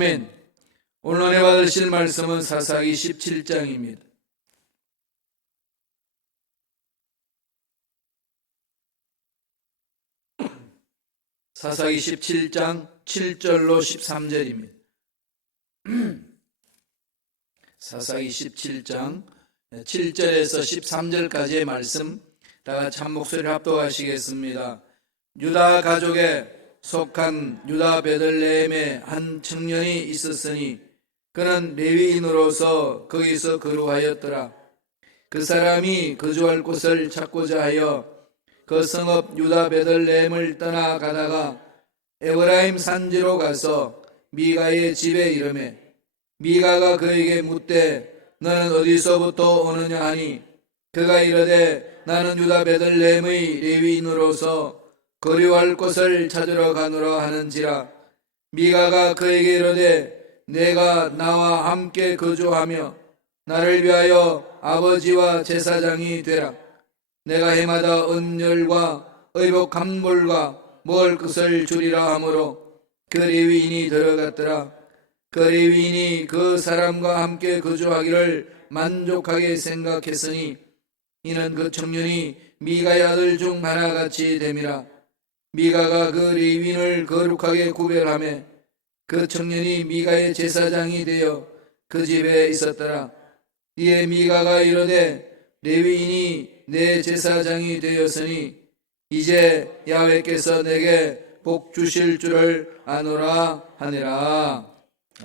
아멘. 오늘 은혜 받으실 말씀은 사사기 17장입니다. 사사기 17장 7절로 13절입니다. 사사기 17장 7절에서 13절까지의 말씀 다 같이 한 목소리를 합독하시겠습니다. 유다 가족에 속한 유다 베들레헴에 한 청년이 있었으니 그는 레위인으로서 거기서 거류하였더라. 그 사람이 거주할 곳을 찾고자 하여 그 성읍 유다 베들레헴을 떠나가다가 에브라임 산지로 가서 미가의 집에 이르매 미가가 그에게 묻되 너는 어디서부터 오느냐 하니 그가 이르되 나는 유다 베들레헴의 레위인으로서 거류할 곳을 찾으러 가노라 하는지라. 미가가 그에게 이르되 내가 나와 함께 거주하며 나를 위하여 아버지와 제사장이 되라. 내가 해마다 은열과 의복 감볼과 먹을 것을 주리라 하므로 그 레위인이 들어갔더라. 그 레위인이 그 사람과 함께 거주하기를 만족하게 생각했으니 이는 그 청년이 미가의 아들 중 하나같이 됨이라. 미가가 그 레위인을 거룩하게 구별하며 그 청년이 미가의 제사장이 되어 그 집에 있었더라. 이에 미가가 이르되 레위인이 내 제사장이 되었으니 이제 야훼께서 내게 복 주실 줄을 아노라 하니라.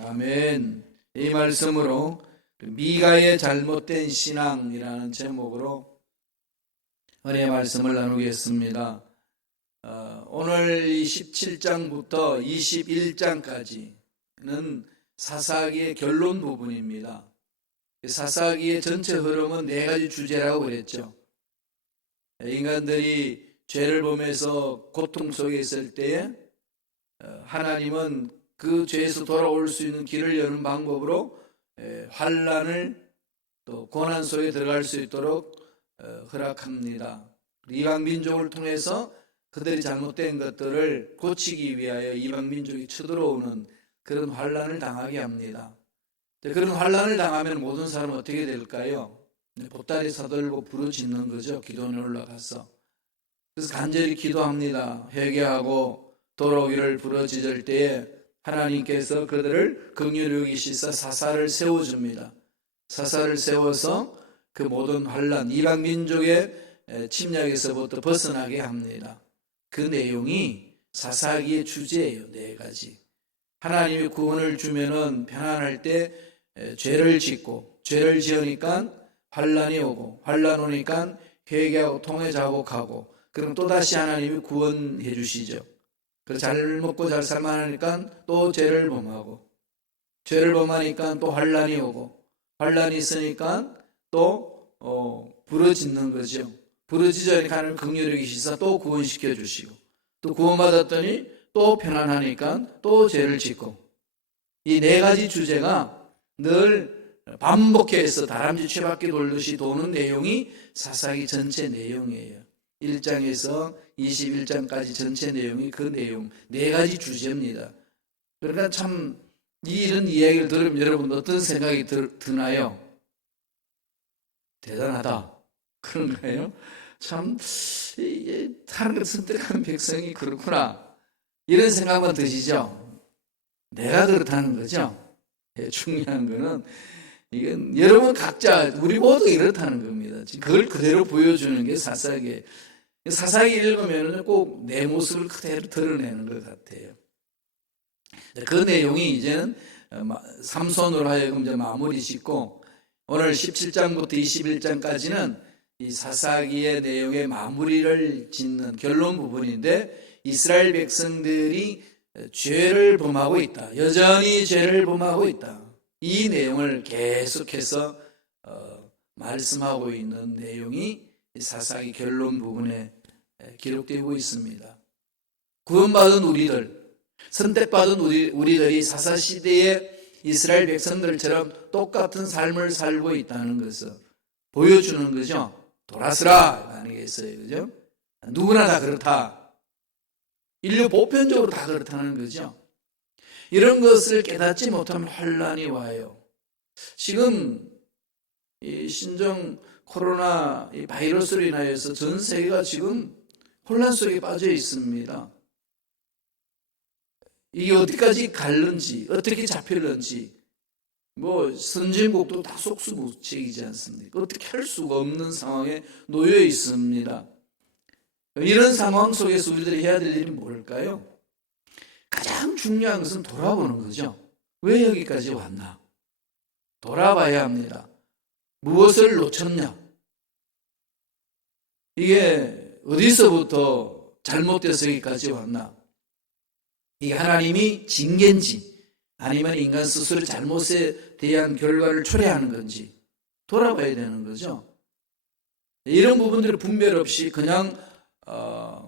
아멘. 이 말씀으로 미가의 잘못된 신앙이라는 제목으로 은혜의 말씀을 나누겠습니다. 오늘 17장부터 21장까지는 사사기의 결론 부분입니다. 사사기의 전체 흐름은 네 가지 주제라고 그랬죠. 인간들이 죄를 범해서 고통 속에 있을 때에 하나님은 그 죄에서 돌아올 수 있는 길을 여는 방법으로 환난을 또 고난 속에 들어갈 수 있도록 허락합니다. 이방 민족을 통해서 그들이 잘못된 것들을 고치기 위하여 이방 민족이 쳐들어오는 그런 환난을 당하게 합니다. 그런 환난을 당하면 모든 사람은 어떻게 될까요? 보따리 사들고 부르짖는 거죠. 기도원에 올라가서. 그래서 간절히 기도합니다. 회개하고 돌아오기를 부르짖을 때에 하나님께서 그들을 긍휼히 여기시사 사사를 세워줍니다. 사사를 세워서 그 모든 환난, 이방 민족의 침략에서부터 벗어나게 합니다. 그 내용이 사사기의 주제예요. 네 가지. 하나님이 구원을 주면은 편안할 때 죄를 짓고 죄를 지으니까 환난이 오고 환난 오니까 회개하고 통회 자복하고 그럼 또다시 하나님이 구원해 주시죠. 그래서 잘 먹고 잘 살만 하니까 또 죄를 범하고 죄를 범하니까 또 환난이 오고 환난이 있으니까 또 부르짖는 거죠. 부르짖으니까 하나님 긍휼히 여기시사 또 구원시켜 주시고 또 구원받았더니 또 편안하니까 또 죄를 짓고 이 네 가지 주제가 늘 반복해서 다람쥐 쇠바퀴 돌듯이 도는 내용이 사사기 전체 내용이에요. 1장에서 21장까지 전체 내용이 그 내용 네 가지 주제입니다. 그러니까 참 이런 이야기를 들으면 여러분 어떤 생각이 드나요? 대단하다 그런가요? 참 하나님을 선택하는 백성이 그렇구나 이런 생각만 드시죠? 내가 그렇다는 거죠. 중요한 거는 이건 여러분 각자 우리 모두 이렇다는 겁니다. 그걸 그대로 보여주는 게 사사기. 사사기 읽으면 꼭 내 모습을 그대로 드러내는 것 같아요. 그 내용이 이제는 삼손으로 하여금 이제 마무리 짓고 오늘 17장부터 21장까지는 이 사사기의 내용의 마무리를 짓는 결론 부분인데 이스라엘 백성들이 죄를 범하고 있다. 여전히 죄를 범하고 있다. 이 내용을 계속해서 말씀하고 있는 내용이 사사기 결론 부분에 기록되고 있습니다. 구원받은 우리들, 선택받은 우리들이 사사시대의 이스라엘 백성들처럼 똑같은 삶을 살고 있다는 것을 보여주는 거죠. 돌아서라 아니겠어요, 그죠? 누구나 다 그렇다. 인류 보편적으로 다 그렇다는 거죠. 이런 것을 깨닫지 못하면 환란이 와요. 지금 이 신종 코로나 이 바이러스로 인하여서 전 세계가 지금 혼란 속에 빠져 있습니다. 이게 어디까지 갈는지, 어떻게 잡힐는지, 선진국도 다 속수무책이지 않습니까? 어떻게 할 수가 없는 상황에 놓여 있습니다. 이런 상황 속에서 우리들이 해야 될 일이 뭘까요? 가장 중요한 것은 돌아보는 거죠. 왜 여기까지 왔나? 돌아봐야 합니다. 무엇을 놓쳤냐? 이게 어디서부터 잘못돼서 여기까지 왔나? 이게 하나님이 징계인지 아니면 인간 스스로 잘못에 대한 결과를 초래하는 건지 돌아봐야 되는 거죠. 이런 부분들을 분별 없이 그냥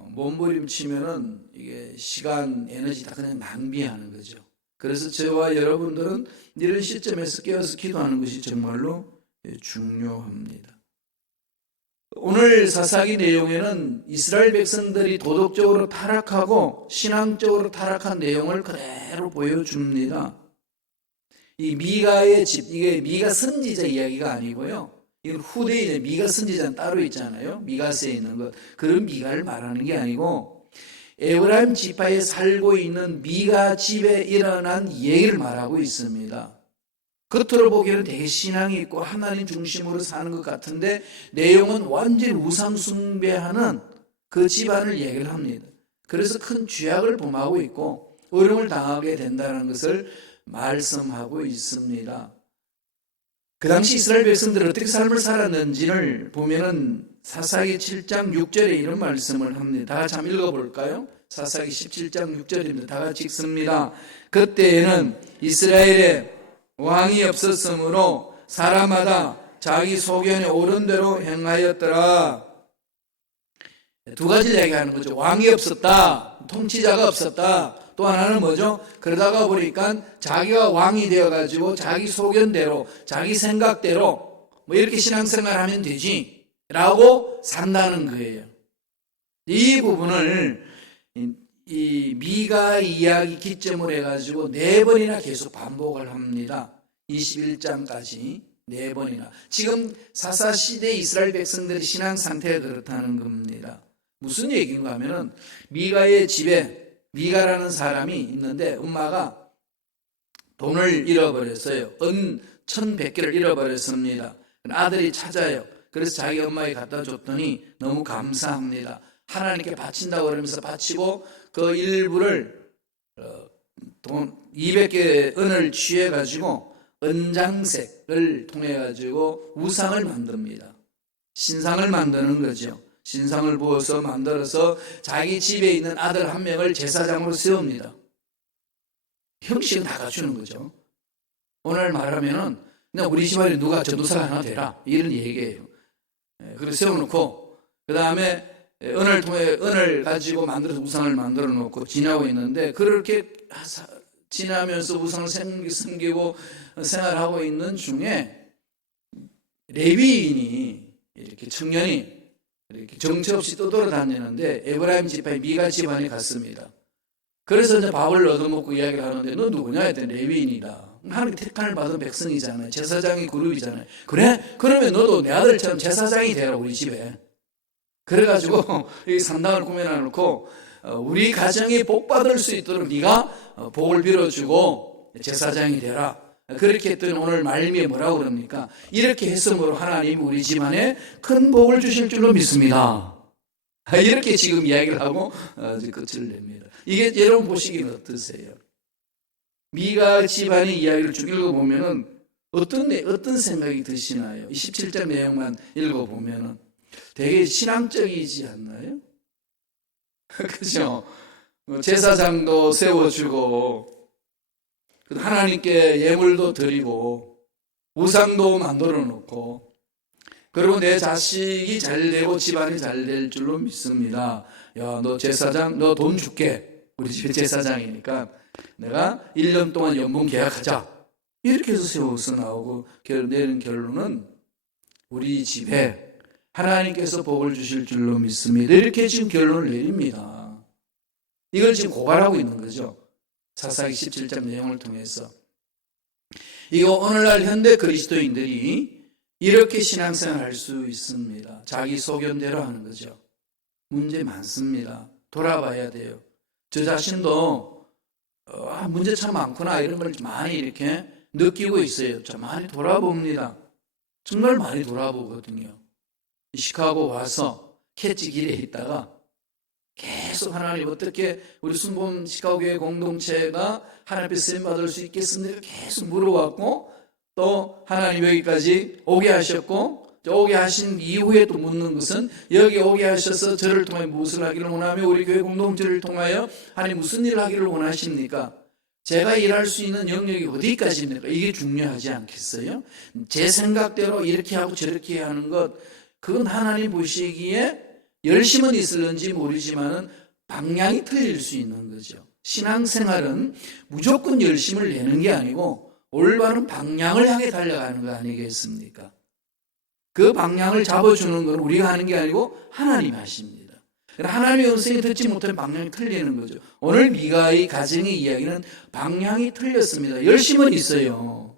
몸부림치면은 이게 시간, 에너지 다 그냥 낭비하는 거죠. 그래서 저와 여러분들은 이런 시점에서 깨어서 기도하는 것이 정말로 중요합니다. 오늘 사사기 내용에는 이스라엘 백성들이 도덕적으로 타락하고 신앙적으로 타락한 내용을 그대로 보여줍니다. 이 미가의 집, 이게 미가 선지자 이야기가 아니고요. 이건 후대에 미가 선지자는 따로 있잖아요. 미가서에 있는 것. 그런 미가를 말하는 게 아니고 에브라임 지파에 살고 있는 미가 집에 일어난 얘기를 말하고 있습니다. 겉으로 보기에는 되게 신앙이 있고 하나님 중심으로 사는 것 같은데 내용은 완전히 우상 숭배하는 그 집안을 얘기를 합니다. 그래서 큰 죄악을 범하고 있고 어려움을 당하게 된다는 것을 말씀하고 있습니다. 그 당시 이스라엘 백성들이 어떻게 삶을 살았는지를 보면은 사사기 7장 6절에 이런 말씀을 합니다. 다 같이 한번 읽어볼까요? 사사기 17장 6절입니다. 다 같이 읽습니다. 그때에는 이스라엘에 왕이 없었으므로 사람마다 자기 소견에 옳은 대로 행하였더라. 두 가지를 얘기하는 거죠. 왕이 없었다. 통치자가 없었다. 또 하나는 뭐죠? 그러다가 보니까 자기가 왕이 되어가지고 자기 소견대로, 자기 생각대로 이렇게 신앙생활 하면 되지 라고 산다는 거예요. 이 부분을 이 미가 이야기 기점으로 해가지고 4번이나 계속 반복을 합니다. 21장까지 4번이나. 지금 사사시대 이스라엘 백성들의 신앙 상태가 그렇다는 겁니다. 무슨 얘기인가 하면은 미가의 집에 미가라는 사람이 있는데 엄마가 돈을 잃어버렸어요. 은 1,100개를 잃어버렸습니다. 아들이 찾아요. 그래서 자기 엄마에게 갖다 줬더니 너무 감사합니다. 하나님께 바친다고 그러면서 바치고 그 일부를 돈 200개 은을 취해가지고 은장색을 통해가지고 우상을 만듭니다. 신상을 만드는 거죠. 신상을 부어서 만들어서 자기 집에 있는 아들 한 명을 제사장으로 세웁니다. 형식은 다 갖추는 거죠. 오늘 말하면은 그냥 우리 집안에 누가 전도사가 하나 되라 이런 얘기예요. 그래서 세워놓고 그 다음에 은을 통해 은을 가지고 만들어서 우상을 만들어 놓고 지나고 있는데 그렇게 지나면서 우상을 섬기고 생활하고 있는 중에 레위인이 이렇게 청년이 이렇게 정처 없이 떠돌아다니는데 에브라임 지파의 미가 집안에 갔습니다. 그래서 이제 밥을 얻어먹고 이야기를 하는데 너 누구냐 했더니 레위인이다. 하나님 택함을 받은 백성이잖아요. 제사장이 그룹이잖아요. 그래? 그러면 너도 내 아들처럼 제사장이 되라 우리 집에. 그래가지고 이 산당을 꾸며놓고 우리 가정이 복 받을 수 있도록 네가 복을 빌어주고 제사장이 되라. 그렇게 했더니 오늘 말미에 뭐라고 그럽니까? 이렇게 했으므로 하나님 우리 집안에 큰 복을 주실 줄로 믿습니다. 이렇게 지금 이야기를 하고 끝을 냅니다. 이게 여러분 보시기는 어떠세요? 미가 집안의 이야기를 쭉 읽어보면은 어떤 생각이 드시나요? 이 17장 내용만 읽어보면은 되게 신앙적이지 않나요? 그죠? 제사장도 세워주고 하나님께 예물도 드리고 우상도 만들어 놓고 그리고 내 자식이 잘 되고 집안이 잘 될 줄로 믿습니다. 야, 너 제사장 너 돈 줄게. 우리 집에 제사장이니까 내가 1년 동안 연봉 계약하자. 이렇게 해서 세워서 나오고 내는 결론은 우리 집에 하나님께서 복을 주실 줄로 믿습니다. 이렇게 지금 결론을 내립니다. 이걸 지금 고발하고 있는 거죠. 사사기 17장 내용을 통해서. 이거 오늘날 현대 그리스도인들이 이렇게 신앙생활 할 수 있습니다. 자기 소견대로 하는 거죠. 문제 많습니다. 돌아봐야 돼요. 저 자신도 문제 참 많구나 이런 걸 많이 이렇게 느끼고 있어요. 저 많이 돌아봅니다. 정말 많이 돌아보거든요. 시카고 와서 캐치 길에 있다가 계속 하나님 어떻게 우리 순복음 시카고교회 공동체가 하나님 앞에 쓰임받을 수 있겠습니까? 계속 물어봤고 또 하나님 여기까지 오게 하셨고 오게 하신 이후에 또 묻는 것은 여기 오게 하셔서 저를 통해 무엇을 하기를 원하며 우리 교회 공동체를 통하여 하나님 무슨 일을 하기를 원하십니까? 제가 일할 수 있는 영역이 어디까지입니까? 이게 중요하지 않겠어요? 제 생각대로 이렇게 하고 저렇게 하는 것 그건 하나님 보시기에 열심은 있을는지 모르지만은 방향이 틀릴 수 있는 거죠. 신앙생활은 무조건 열심을 내는 게 아니고 올바른 방향을 향해 달려가는 거 아니겠습니까? 그 방향을 잡아주는 건 우리가 하는 게 아니고 하나님이 하십니다. 하나님의 음성이 듣지 못하면 방향이 틀리는 거죠. 오늘 미가의 가정의 이야기는 방향이 틀렸습니다. 열심은 있어요.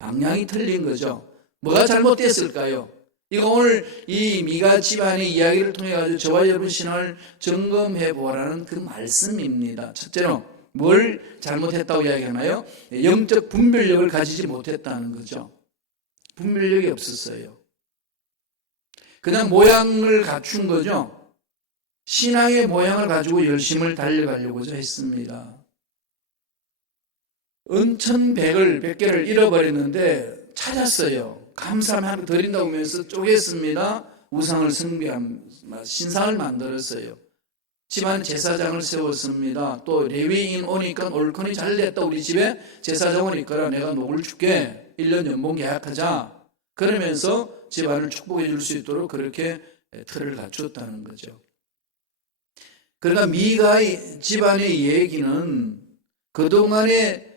방향이 틀린 거죠. 뭐가 잘못됐을까요? 이거 오늘 이 미가 집안의 이야기를 통해 가지고 저와 여러분 신앙을 점검해 보라는 그 말씀입니다. 첫째로 뭘 잘못했다고 이야기하나요? 영적 분별력을 가지지 못했다는 거죠. 분별력이 없었어요. 그냥 모양을 갖춘 거죠. 신앙의 모양을 가지고 열심을 달려가려고 했습니다. 은천백을 100개를 잃어버렸는데 찾았어요. 감사함 드린다고 하면서 쪼갰습니다. 우상을 숭배하면서 신상을 만들었어요. 집안 제사장을 세웠습니다. 또 레위인 오니까 옳거니 잘 됐다. 우리 집에 제사장 오니까 내가 녹을 줄게. 1년 연봉 계약하자. 그러면서 집안을 축복해 줄 수 있도록 그렇게 틀을 갖추었다는 거죠. 그러니까 미가의 집안의 얘기는 그동안에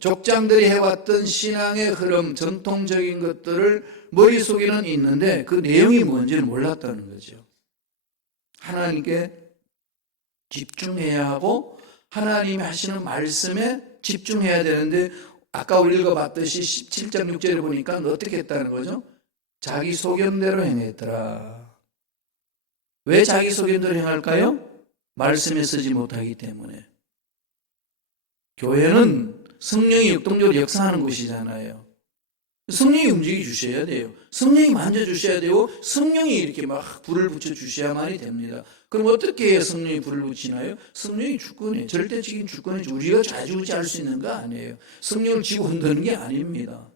족장들이 해왔던 신앙의 흐름, 전통적인 것들을 머릿속에는 있는데 그 내용이 뭔지를 몰랐다는 거죠. 하나님께 집중해야 하고 하나님이 하시는 말씀에 집중해야 되는데 아까 우리 읽어봤듯이 17장 6절에 보니까 어떻게 했다는 거죠? 자기 소견대로 행했더라. 왜 자기 소견대로 행할까요? 말씀에 쓰지 못하기 때문에. 교회는 성령이 역동적으로 역사하는 곳이잖아요. 성령이 움직여 주셔야 돼요. 성령이 만져 주셔야 되고 성령이 이렇게 막 불을 붙여 주셔야만이 됩니다. 그럼 어떻게 해야 성령이 불을 붙이나요? 성령이 주권이에요. 절대적인 주권이죠. 우리가 좌지우지할 수 있는 거 아니에요. 성령을 쥐고 흔드는 게 아닙니다.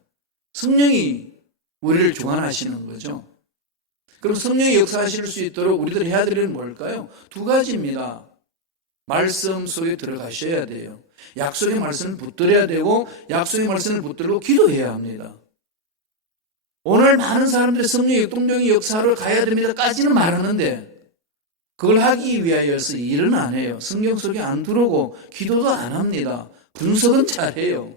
성령이 우리를 주관하시는 거죠. 그럼 성령이 역사하실 수 있도록 우리들이 해야 되는 뭘까요? 두 가지입니다. 말씀 속에 들어가셔야 돼요. 약속의 말씀을 붙들어야 되고 약속의 말씀을 붙들고 기도해야 합니다. 오늘 많은 사람들이 성령의 역동적인 역사를 가야 됩니다까지는 말하는데 그걸 하기 위하여서 일은 안 해요. 성경 속에 안 들어오고 기도도 안 합니다. 분석은 잘해요.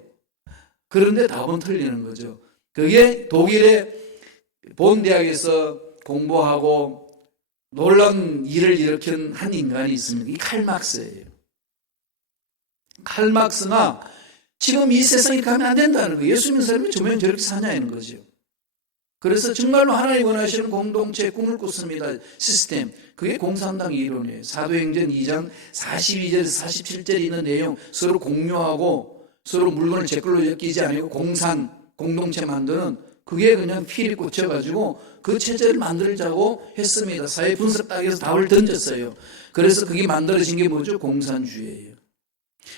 그런데 답은 틀리는 거죠. 그게 독일의 본대학에서 공부하고 놀라운 일을 일으킨 한 인간이 있습니다. 이 칼막스예요. 칼막스가 지금 이 세상에 가면 안 된다는 거예요. 예수 믿는 사람이 저면 저렇게 사냐는 거죠. 그래서 정말로 하나님 원하시는 공동체의 꿈을 꿨습니다. 시스템. 그게 공산당 이론이에요. 사도행전 2장 42절에서 47절에 있는 내용 서로 공유하고 서로 물건을 제 걸로 엮이지 않고 공동체 만드는 그게 그냥 필이 꽂혀가지고 그 체제를 만들자고 했습니다. 사회 분석 딱에서 답을 던졌어요. 그래서 그게 만들어진 게 뭐죠? 공산주의예요.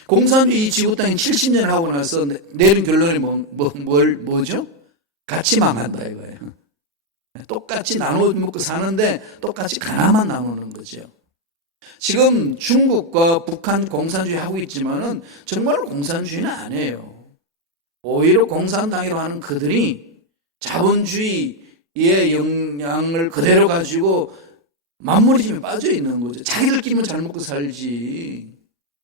공산주의 지구 땅에 70년 하고 나서 내린 결론이 뭐죠? 같이 망한다 이거예요. 똑같이 나눠 먹고 사는데 똑같이 가나만 나누는 거죠. 지금 중국과 북한 공산주의 하고 있지만은 정말로 공산주의는 아니에요. 오히려 공산당이라고 하는 그들이 자본주의의 영향을 그대로 가지고 만물이 빠져 있는 거죠. 자기들끼리만 잘 먹고 살지.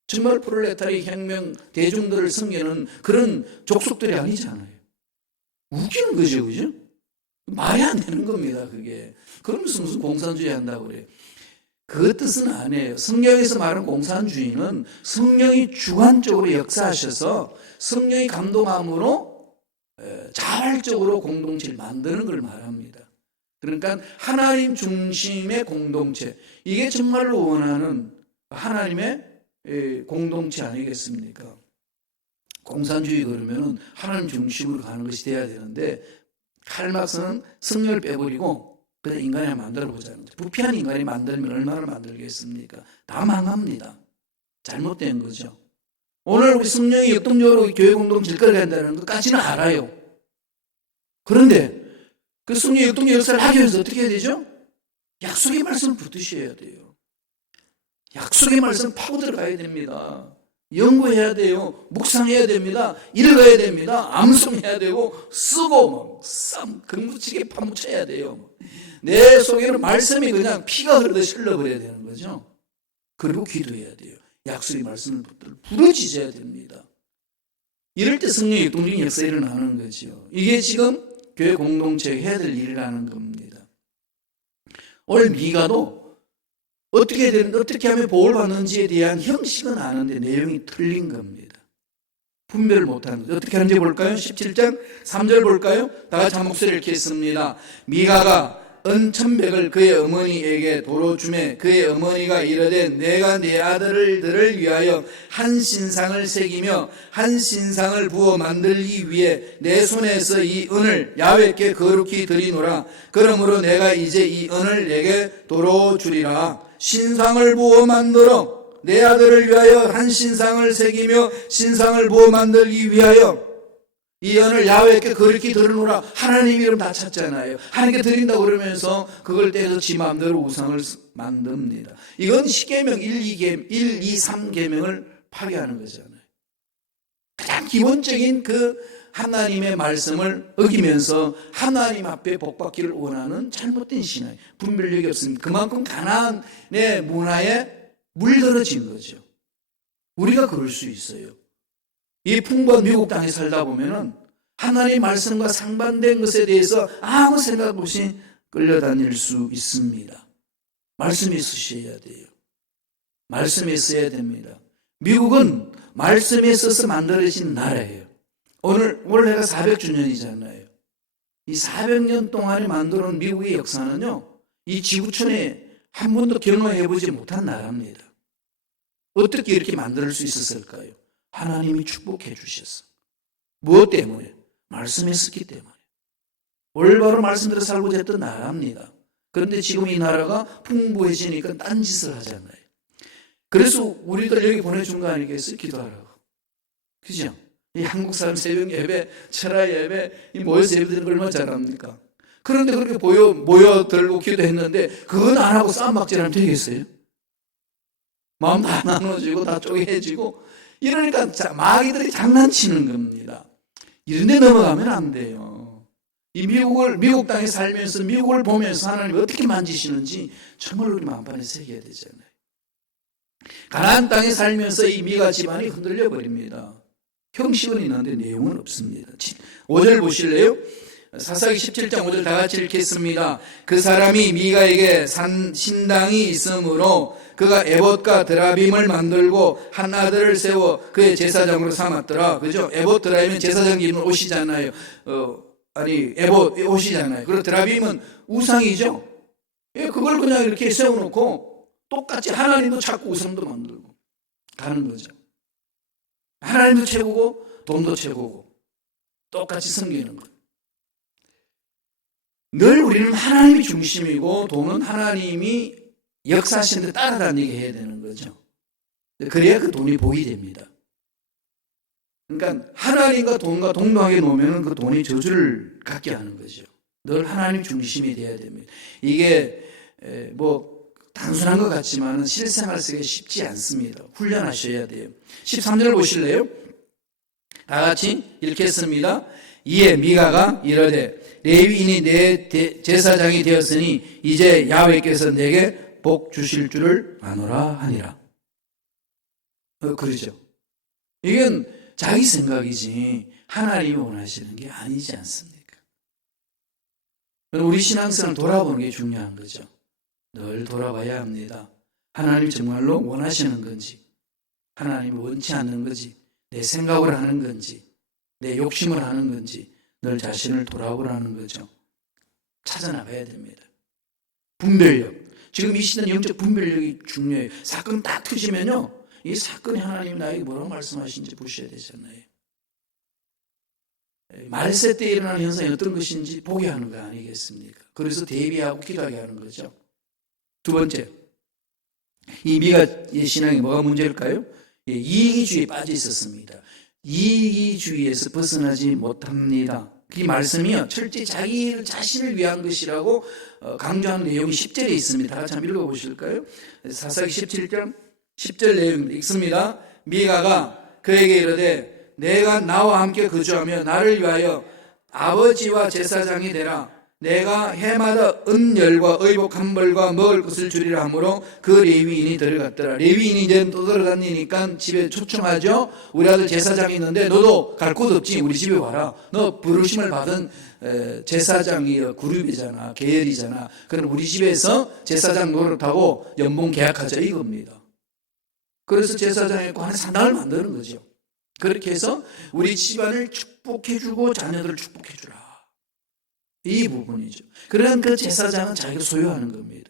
정말 프롤레타리 혁명 대중들을 섬기는 그런 족속들이 아니잖아요. 웃기는 거죠, 그죠? 말이 안 되는 겁니다, 그게. 그러면서 무슨 공산주의 한다고 그래요. 그 뜻은 아니에요. 성경에서 말하는 공산주의는 성령이 주관적으로 역사하셔서 성령이 감동함으로 자발적으로 공동체를 만드는 걸 말합니다. 그러니까 하나님 중심의 공동체, 이게 정말로 원하는 하나님의 공동체 아니겠습니까? 공산주의 그러면은 하나님 중심으로 가는 것이 돼야 되는데, 칼막스는 성령을 빼버리고 그냥 인간을 만들어 보자는 거죠. 부패한 인간이 만들면 얼마나 만들겠습니까? 다 망합니다. 잘못된 거죠. 오늘 우리 성령이 역동적으로 교회 공동체를 끌어간다는 것까지는 알아요. 그런데 그 성령의 역동 역사를 하기 위해서 어떻게 해야 되죠? 약속의 말씀을 붙드셔야 돼요. 약속의 말씀 파고 들어가야 됩니다. 연구해야 돼요. 묵상해야 됩니다. 읽어야 됩니다. 암송해야 되고 쓰고 근무치게 파묻혀야 돼요. 내 속에는 말씀이 그냥 피가 흐르듯이 흘러버려야 되는 거죠. 그리고 기도해야 돼요. 약속의 말씀을 부르짖어야 됩니다. 이럴 때 성령의 역동적인 역사가 일어나는 거죠. 이게 지금 교회 공동체가 해야 될 일이라는 겁니다. 오늘 미가도 어떻게 하면 복을 받는지에 대한 형식은 아는데 내용이 틀린 겁니다. 분별을 못하는 거죠. 어떻게 하는지 볼까요? 17장 3절 볼까요? 다 같이 한 목소리를 읽겠습니다. 미가가 은천백을 그의 어머니에게 도로 주매 그의 어머니가 이르되 내가 네 아들들을 위하여 한 신상을 새기며 한 신상을 부어 만들기 위해 내 손에서 이 은을 야훼께 거룩히 드리노라. 그러므로 내가 이제 이 은을 내게 도로 주리라. 신상을 부어 만들어 내 아들을 위하여 한 신상을 새기며 신상을 부어 만들기 위하여 이 언을 야훼께 거룩히 드리노라. 하나님 이름 다 찾잖아요. 하나님께 드린다고 그러면서 그걸 떼서 지 마음대로 우상을 만듭니다. 이건 십계명 1, 2, 3계명을 파괴하는 거잖아요. 가장 기본적인 그 하나님의 말씀을 어기면서 하나님 앞에 복받기를 원하는 잘못된 신앙, 분별력이 없습니다. 그만큼 가나안의 문화에 물들어진 거죠. 우리가 그럴 수 있어요. 이 풍부한 미국 땅에 살다 보면은 하나님의 말씀과 상반된 것에 대해서 아무 생각 없이 끌려다닐 수 있습니다. 말씀에 쓰셔야 돼요. 말씀에 써야 됩니다. 미국은 말씀에 써서 만들어진 나라예요. 오늘 올해가 400주년이잖아요. 이 400년 동안에 만들어 놓은 미국의 역사는요, 이 지구촌에 한 번도 경험해보지 못한 나라입니다. 어떻게 이렇게 만들 수 있었을까요? 하나님이 축복해 주셨어. 무엇 때문에? 말씀에 썼기 때문에. 올바로 말씀대로 살고자 했던 나라입니다. 그런데 지금 이 나라가 풍부해지니까 딴짓을 하잖아요. 그래서 우리들 여기 보내준 거 아니겠어요? 기도하라고. 그죠? 이 한국 사람 새벽 예배, 철야 예배, 이 모여서 예배 드리는 걸 얼마나 잘합니까? 그런데 그렇게 모여들고 기도했는데 그건 안 하고 싸움막질하면 되겠어요? 마음 다 나눠지고 다 쪼개지고 이러니까 마귀들이 장난치는 겁니다. 이런 데 넘어가면 안 돼요. 이 미국 땅에 살면서 미국을 보면서 하나님이 어떻게 만지시는지 정말 우리 마음판에 새겨야 되잖아요. 가나안 땅에 살면서 이 미가 집안이 흔들려 버립니다. 형식은 있는데 내용은 없습니다. 5절 보실래요? 사사기 17장 5절 다 같이 읽겠습니다. 그 사람이 미가에게 신당이 있으므로 그가 에봇과 드라빔을 만들고 한 아들을 세워 그의 제사장으로 삼았더라. 그죠? 에봇 드라빔은 제사장 입는 옷이잖아요. 에봇 옷이잖아요. 그리고 드라빔은 우상이죠. 그걸 그냥 이렇게 세워놓고 똑같이 하나님도 찾고 우상도 만들고 가는 거죠. 하나님도 최고고 돈도 최고고 똑같이 섬기는 것. 늘 우리는 하나님이 중심이고 돈은 하나님이 역사하시는 데 따라다니게 해야 되는 거죠. 그래야 그 돈이 복이 됩니다. 그러니까 하나님과 돈과 동등하게 놓으면 그 돈이 저주를 갖게 하는 거죠. 늘 하나님 중심이 돼야 됩니다. 이게 단순한 것 같지만 실생활 속에 쉽지 않습니다. 훈련하셔야 돼요. 13절 보실래요? 다 같이 읽겠습니다. 이에 미가가 이르되 레위인이 내 제사장이 되었으니 이제 야훼께서 내게 복 주실 줄을 아노라 하니라. 그러죠. 이건 자기 생각이지 하나님이 원하시는 게 아니지 않습니까? 우리 신앙생활을 돌아보는 게 중요한 거죠. 늘 돌아봐야 합니다. 하나님이 정말로 원하시는 건지, 하나님이 원치 않는 건지, 내 생각을 하는 건지, 내 욕심을 하는 건지 늘 자신을 돌아보라는 거죠. 찾아나가야 됩니다. 분별력. 지금 이 시대는 영적 분별력이 중요해요. 사건 딱 터지면요, 이 사건이 하나님이 나에게 뭐라고 말씀하시는지 보셔야 되잖아요. 말세 때 일어나는 현상이 어떤 것인지 보게 하는 거 아니겠습니까? 그래서 대비하고 기도하게 하는 거죠. 두 번째, 이 미가의 신앙이 뭐가 문제일까요? 이기주의에 빠져 있었습니다. 이기주의에서 벗어나지 못합니다. 이 말씀이요, 철저히 자기 자신을 위한 것이라고 강조하는 내용이 10절에 있습니다. 다 같이 한번 읽어보실까요? 사사기 17장 10절 내용 읽습니다. 미가가 그에게 이르되 내가 나와 함께 거주하며 나를 위하여 아버지와 제사장이 되라. 내가 해마다 은열과 의복 한 벌과 먹을 것을 주리라 하므로 그 레위인이 들어갔더라. 레위인이 이제 또 들어갔으니까 집에 초청하죠. 우리 아들 제사장이 있는데 너도 갈 곳 없지, 우리 집에 와라. 너 부르심을 받은 제사장이 그룹이잖아, 계열이잖아. 그럼 우리 집에서 제사장 노릇하고 연봉 계약하자, 이겁니다. 그래서 제사장의 관한 상당을 만드는 거죠. 그렇게 해서 우리 집안을 축복해주고 자녀들을 축복해주라, 이 부분이죠. 그런 그 제사장은 자기가 소유하는 겁니다.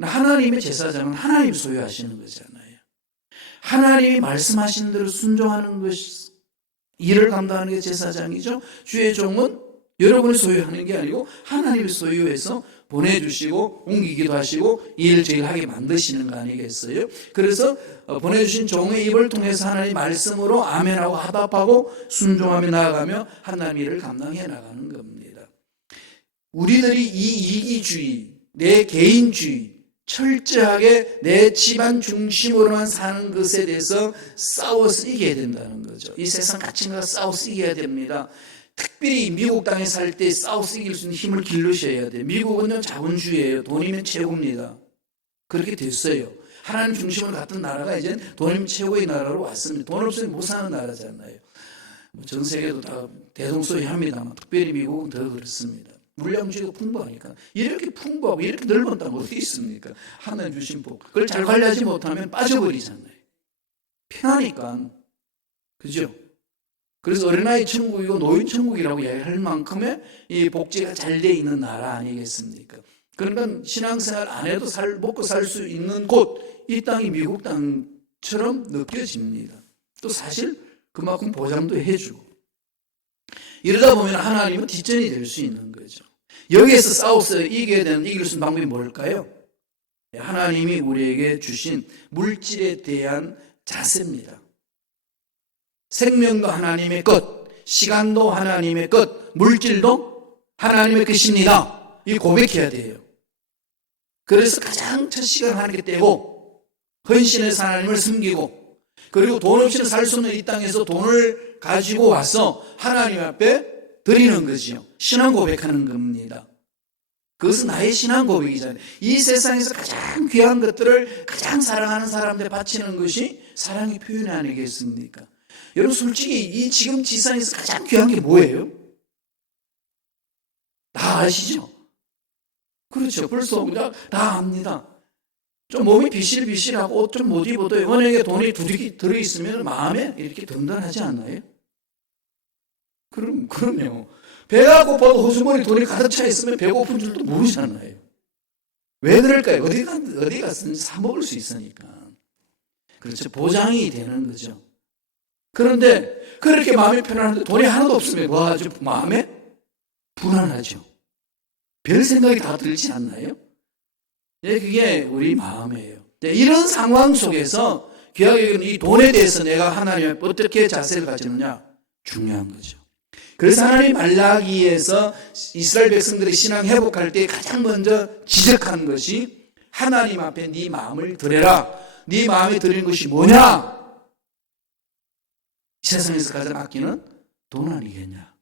하나님의 제사장은 하나님이 소유하시는 거잖아요. 하나님이 말씀하신 대로 순종하는 것이 일을 감당하는 게 제사장이죠. 주의 종은 여러분이 소유하는 게 아니고 하나님이 소유해서 보내주시고 옮기기도 하시고 일을 제일 하게 만드시는 거 아니겠어요? 그래서 보내주신 종의 입을 통해서 하나님 말씀으로 아멘하고 화답하고 순종하며 나아가며 하나님 일을 감당해 나가는 겁니다. 우리들이 이 이기주의, 내 개인주의, 철저하게 내 집안 중심으로만 사는 것에 대해서 싸워서 이겨야 된다는 거죠. 이 세상 가치관과 싸워서 이겨야 됩니다. 특별히 미국 땅에 살 때 싸워서 이길 수 있는 힘을 기르셔야 돼요. 미국은요, 자본주의예요. 돈이면 최고입니다. 그렇게 됐어요. 하나님 중심으로 갔던 나라가 이제 돈이면 최고의 나라로 왔습니다. 돈 없으면 못 사는 나라잖아요. 전 세계도 다 대동소이합니다만 특별히 미국은 더 그렇습니다. 물량주의가 풍부하니까. 이렇게 풍부하고 이렇게 넓은 땅 어디 있습니까? 하나님 주신 복. 그걸 잘 관리하지 못하면 빠져버리잖아요. 편하니까. 그죠? 그래서 어린아이 천국이고 노인 천국이라고 이야기할 만큼의 이 복지가 잘 돼 있는 나라 아니겠습니까? 그러니까 신앙생활 안 해도 먹고 살 수 있는 곳, 이 땅이 미국 땅처럼 느껴집니다. 또 사실 그만큼 보장도 해주고. 이러다 보면 하나님은 뒷전이 될 수 있는 거죠. 여기에서 싸워서 이겨야 되는, 이길 수 있는 방법이 뭘까요? 하나님이 우리에게 주신 물질에 대한 자세입니다. 생명도 하나님의 것, 시간도 하나님의 것, 물질도 하나님의 것입니다. 이 고백해야 돼요. 그래서 가장 첫 시간 하나님께 떼고 헌신해서 하나님을 섬기고, 그리고 돈 없이는 살 수 없는 이 땅에서 돈을 가지고 와서 하나님 앞에 드리는 거지요. 신앙 고백하는 겁니다. 그것은 나의 신앙 고백이잖아요. 이 세상에서 가장 귀한 것들을 가장 사랑하는 사람들에 바치는 것이 사랑의 표현 아니겠습니까? 여러분 솔직히 이 지금 지상에서 가장 귀한 게 뭐예요? 다 아시죠? 그렇죠. 벌써 다 압니다. 좀 몸이 비실비실하고 옷 좀 못 입어도 원액에 돈이 두둑이 들어있으면 마음에 이렇게 든든하지 않나요? 그럼요. 배가 고파도 호수머니 돈이 가득 차 있으면 배고픈 줄도 모르잖아요. 왜 그럴까요? 어디 가서 사 먹을 수 있으니까. 그렇죠. 보장이 되는 거죠. 그런데 그렇게 마음이 편안한데 돈이 하나도 없으면 뭐 하죠? 마음에 불안하죠. 별 생각이 다 들지 않나요? 그게 우리 마음이에요. 이런 상황 속에서 귀하게 이 돈에 대해서 내가 하나님 앞에 어떻게 자세를 가지느냐 중요한 거죠. 그래서 하나님 말라기에서 이스라엘 백성들의 신앙 회복할 때 가장 먼저 지적한 것이 하나님 앞에 네 마음을 드려라. 네 마음에 드리는 것이 뭐냐? 세상에서 가장 아끼는 돈 아니겠냐?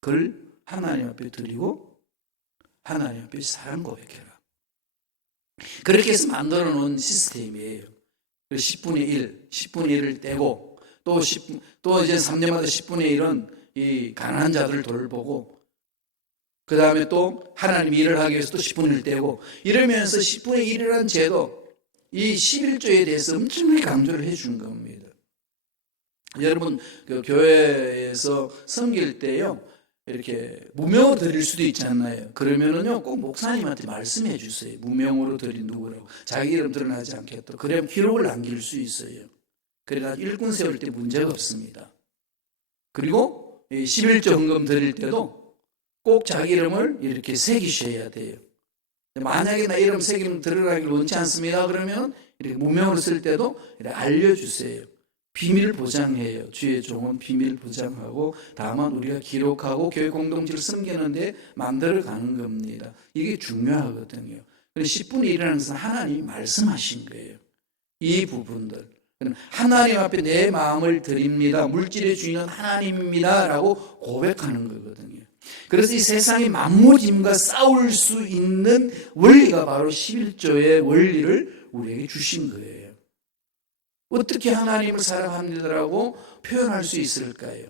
그걸 하나님 앞에 드리고 하나님 앞에 사랑 고백해라. 그렇게 해서 만들어 놓은 시스템이에요. 10분의 1, 10분의 1을 떼고 또 이제 3년마다 10분의 1은 이 가난한 자들을 돌보고 그 다음에 또 하나님 일을 하기 위해서 또 10분의 1을 떼고 이러면서 10분의 1이라는 제도, 이 11조에 대해서 엄청나게 강조를 해준 겁니다. 여러분 그 교회에서 섬길 때요, 이렇게 무명으로 드릴 수도 있잖아요. 그러면은요 꼭 목사님한테 말씀해 주세요. 무명으로 드린 누구라고, 자기 이름 드러나지 않겠도록. 그래야 기록을 남길 수 있어요. 그래야 일꾼 세울 때 문제가 없습니다. 그리고 11조 헌금 드릴 때도 꼭 자기 이름을 이렇게 새기셔야 돼요. 만약에 나 이름 새기면 드러나길 원치 않습니다 그러면 이렇게 무명으로 쓸 때도 이렇게 알려주세요. 비밀 보장해요. 주의 종은 비밀 보장하고 다만 우리가 기록하고 교회 공동체를 섬기는데 만들어가는 겁니다. 이게 중요하거든요. 10분의 1이라는 것은 하나님이 말씀하신 거예요. 이 부분들, 하나님 앞에 내 마음을 드립니다, 물질의 주인은 하나님입니다 라고 고백하는 거거든요. 그래서 이 세상의 만물임과 싸울 수 있는 원리가 바로 11조의 원리를 우리에게 주신 거예요. 어떻게 하나님을 사랑합니다라고 표현할 수 있을까요?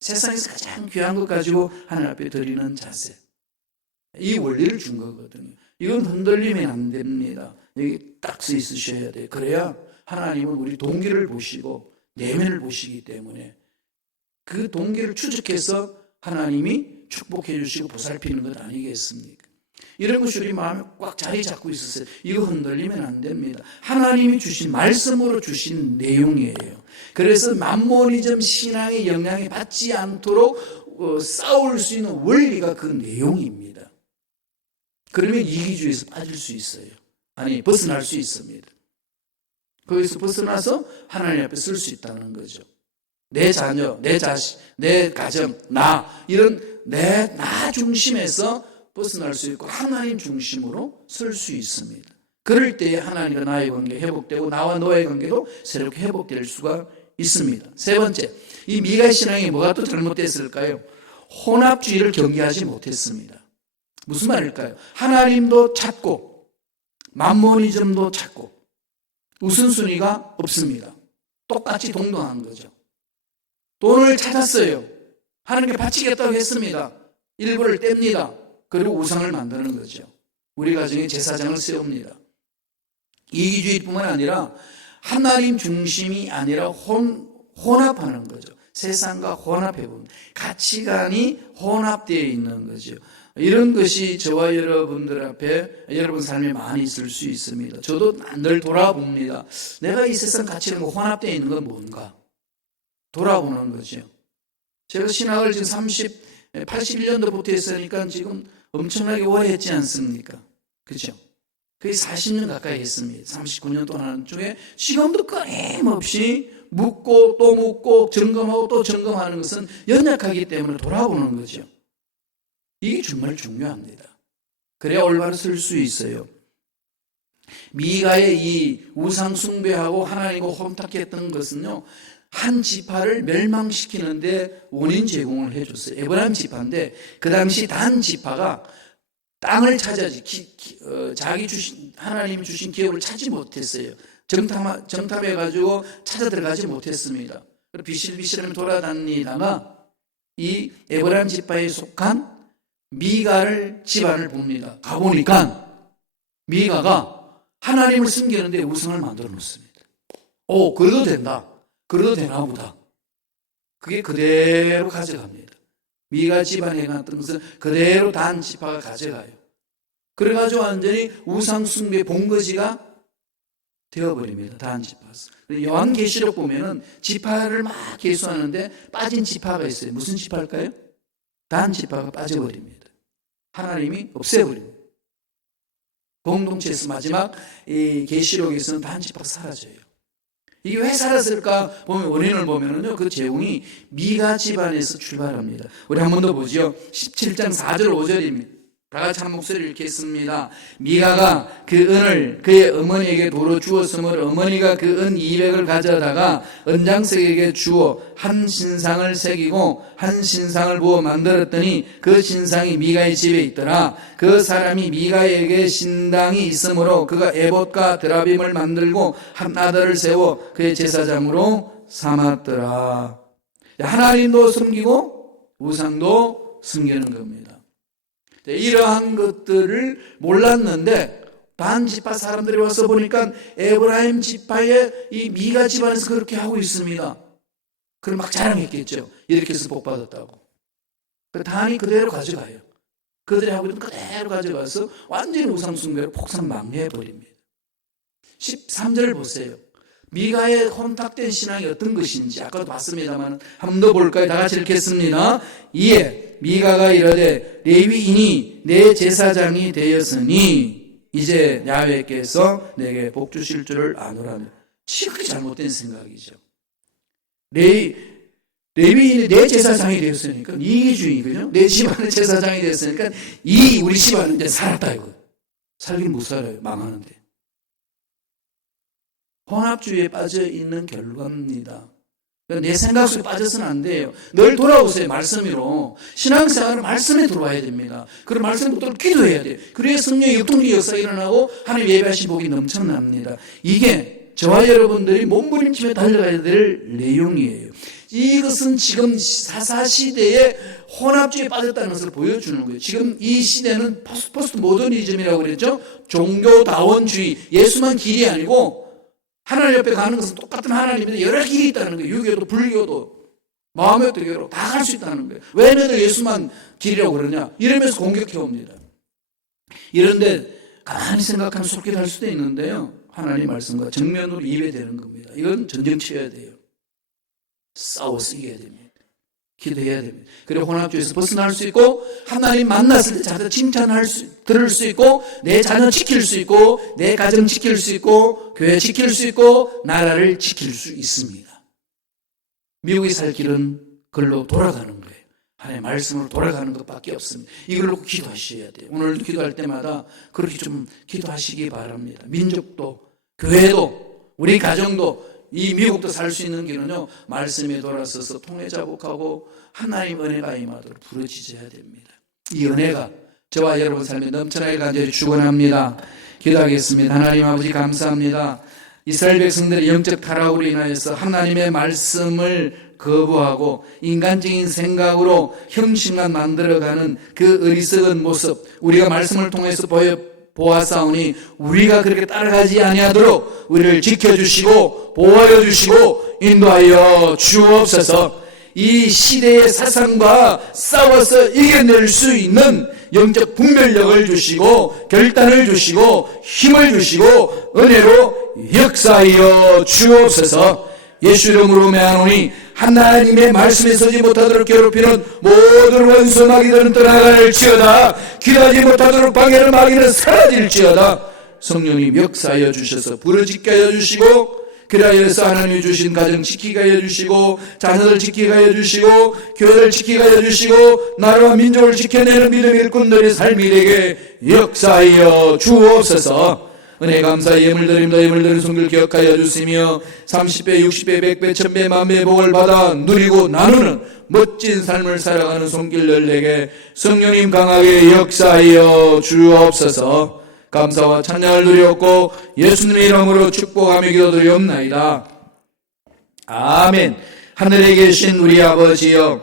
세상에서 가장 귀한 것 가지고 하나님 앞에 드리는 자세, 이 원리를 준 거거든요. 이건 흔들리면 안 됩니다. 여기 딱 서 있으셔야 돼요. 그래야 하나님은 우리 동기를 보시고 내면을 보시기 때문에 그 동기를 추적해서 하나님이 축복해 주시고 보살피는 것 아니겠습니까? 이런 것이 우리 마음에 꽉 자리 잡고 있었어요. 이거 흔들리면 안 됩니다. 하나님이 주신 말씀으로 주신 내용이에요. 그래서 만모니즘 신앙의 영향에 받지 않도록 싸울 수 있는 원리가 그 내용입니다. 그러면 이기주의에서 빠질 수 있어요. 아니, 벗어날 수 있습니다. 거기서 벗어나서 하나님 앞에 쓸 수 있다는 거죠. 내 자녀, 내 자식, 내 가정, 나, 이런 나 중심에서 벗어날 수 있고 하나님 중심으로 설 수 있습니다. 그럴 때에 하나님과 나의 관계 회복되고 나와 너의 관계도 새롭게 회복될 수가 있습니다. 세 번째, 이 미가 신앙이 뭐가 또 잘못됐을까요? 혼합주의를 경계하지 못했습니다. 무슨 말일까요? 하나님도 찾고 만모니즘도 찾고 우선순위가 없습니다. 똑같이 동등한 거죠. 돈을 찾았어요. 하나님께 바치겠다고 했습니다. 일부를 뗍니다. 그리고 우상을 만드는 거죠. 우리 가정에 제사장을 세웁니다. 이기주의뿐만 아니라 하나님 중심이 아니라 혼합하는 거죠. 세상과 혼합해보는, 가치관이 혼합되어 있는 거죠. 이런 것이 저와 여러분들 앞에, 여러분 삶에 많이 있을 수 있습니다. 저도 늘 돌아봅니다. 내가 이 세상 가치관과 혼합되어 있는 건 뭔가 돌아보는 거죠. 제가 신학을 지금 81년도부터 했으니까 지금 엄청나게 오래 했지 않습니까? 그렇죠? 거의 40년 가까이 했습니다. 39년 동안 하는 중에 지금도 끊임없이 묻고 또 묻고 점검하고 또 점검하는 것은 연약하기 때문에 돌아보는 거죠. 이게 정말 중요합니다. 그래야 올바로 쓸 수 있어요. 미가의 이 우상 숭배하고 하나님과 혼탁했던 것은요, 한 지파를 멸망시키는데 원인 제공을 해줬어요. 에브라임 지파인데 그 당시 단 지파가 땅을 찾아지 자기 주신 하나님이 주신 기업을 찾지 못했어요. 정탐해가지고 찾아 들어가지 못했습니다. 그리고 비실비실하며 돌아다니다가 이 에브라임 지파에 속한 미가를 집안을 봅니다. 가보니까 미가가 하나님을 숨기는데 우상을 만들어 놓습니다. 그래도 된다. 그래도 되나 보다. 그게 그대로 가져갑니다. 미가 집안에 갔던 것은 그대로 단 지파가 가져가요. 그래가지고 완전히 우상 숭배 본거지가 되어버립니다. 단 지파에서. 요한계시록 보면은 지파를 막 계수하는데 빠진 지파가 있어요. 무슨 지파일까요? 단 지파가 빠져버립니다. 하나님이 없애버립니다. 공동체에서 마지막 이 계시록에서는 단 지파가 사라져요. 이게 왜 살았을까 보면 원인을 보면은요, 그 제공이 미가 집안에서 출발합니다. 우리 한 번 더 보죠. 17장 4절 5절입니다. 다 같이 한 목소리를 읽겠습니다. 미가가 그 은을 그의 어머니에게 도로 주었으므로 어머니가 그 은 200을 가져다가 은장색에게 주어 한 신상을 새기고 한 신상을 부어 만들었더니 그 신상이 미가의 집에 있더라. 그 사람이 미가에게 신당이 있으므로 그가 에봇과 드라빔을 만들고 한 아들을 세워 그의 제사장으로 삼았더라. 하나님도 섬기고 우상도 섬기는 겁니다. 이러한 것들을 몰랐는데 단 지파 사람들이 와서 보니까 에브라임 지파의 이 미가 집안에서 그렇게 하고 있습니다. 그럼 막 자랑했겠죠. 이렇게 해서 복 받았다고. 단이 그대로 가져가요. 그들이 하고 있는 그대로 가져가서 완전히 우상숭배로 폭삭망해버립니다. 13절을 보세요. 미가의 혼탁된 신앙이 어떤 것인지 아까도 봤습니다만 한번 더 볼까요? 다 같이 읽겠습니다. 이에 미가가 이르되 레위인이 내 제사장이 되었으니 이제 야훼께서 내게 복 주실 줄을 아노라. 지극히 잘못된 생각이죠. 레위인이 내 제사장이 되었으니까 이기주의거든요. 내 집안의 제사장이 되었으니까 우리 집안은 이제 살았다 이거. 살긴 못 살아요. 망하는데. 혼합주의에 빠져 있는 결과입니다. 내 생각 속에 빠져서는 안 돼요. 늘 돌아오세요. 말씀으로. 신앙생활은 말씀에 들어와야 됩니다. 그런 말씀 붙들고 기도해야 돼요. 그래야 성령의 역동적인 역사가 일어나고 하나님 예배하신 복이 넘쳐납니다. 이게 저와 여러분들이 몸부림치며 달려가야 될 내용이에요. 이것은 지금 사사시대에 혼합주의에 빠졌다는 것을 보여주는 거예요. 지금 이 시대는 포스트 모더니즘이라고 그랬죠. 종교다원주의, 예수만 길이 아니고 하나님 옆에 가는 것은 똑같은 하나님인데 여러 길이 있다는 거예요. 유교도 불교도 마음의 뜻대로 다 갈 수 있다는 거예요. 왜 너희들 예수만 길이라고 그러냐 이러면서 공격해 옵니다. 이런데 가만히 생각하면 속기도 할 수도 있는데요. 하나님 말씀과 정면으로 이해되는 겁니다. 이건 전쟁 치러야 돼요. 싸워서 이겨야 됩니다. 기도해야 됩니다. 그리고 혼합주의에서 벗어날 수 있고 하나님 만났을 때 자기가 들을 수 있고 내 자녀 지킬 수 있고 내 가정 지킬 수 있고 교회 지킬 수 있고 나라를 지킬 수 있습니다. 미국이 살 길은 그걸로 돌아가는 거예요. 하나님의 말씀으로 돌아가는 것밖에 없습니다. 이걸 놓고 기도하셔야 돼요. 오늘도 기도할 때마다 그렇게 좀 기도하시기 바랍니다. 민족도 교회도 우리 가정도 이 미국도 살 수 있는 길은요, 말씀에 돌아서서 통회자복하고 하나님 은혜가 임하도록 부르짖어야 됩니다. 이 은혜가 저와 여러분 삶에 넘쳐나게 간절히 축원합니다. 기도하겠습니다. 하나님 아버지 감사합니다. 이스라엘 백성들의 영적 타락으로 인하여서 하나님의 말씀을 거부하고 인간적인 생각으로 형식만 만들어가는 그 어리석은 모습, 우리가 말씀을 통해서 보아싸우니 우리가 그렇게 따라가지 아니하도록 우리를 지켜주시고 보호하여 주시고 인도하여 주옵소서. 이 시대의 사상과 싸워서 이겨낼 수 있는 영적 분별력을 주시고 결단을 주시고 힘을 주시고 은혜로 역사하여 주옵소서. 예수 이름으로 매하노니 하나님의 말씀에 서지 못하도록 괴롭히는 모든 원수 마귀들은 떠나갈지어다. 기도하지 못하도록 방해하는 마귀는 사라질지어다. 성령님 역사하여 주셔서 부르짖게 하여 주시고 그리하여서 하나님이 주신 가정 지키게 하여 주시고 자녀들 지키게 하여 주시고 교회를 지키게 하여 주시고 나라와 민족을 지켜내는 믿음의 일꾼들의 삶이 되게 역사하여 주옵소서. 은혜 감사 예물 드립니다. 예물 드린 손길 기억하여 주시며 30배 60배 100배 1000배 만배의 복을 받아 누리고 나누는 멋진 삶을 살아가는 손길들에게 성령님 강하게 역사하여 주옵소서. 감사와 찬양을 드렸고 예수님의 이름으로 축복하며 기도드리옵나이다. 아멘. 하늘에 계신 우리 아버지여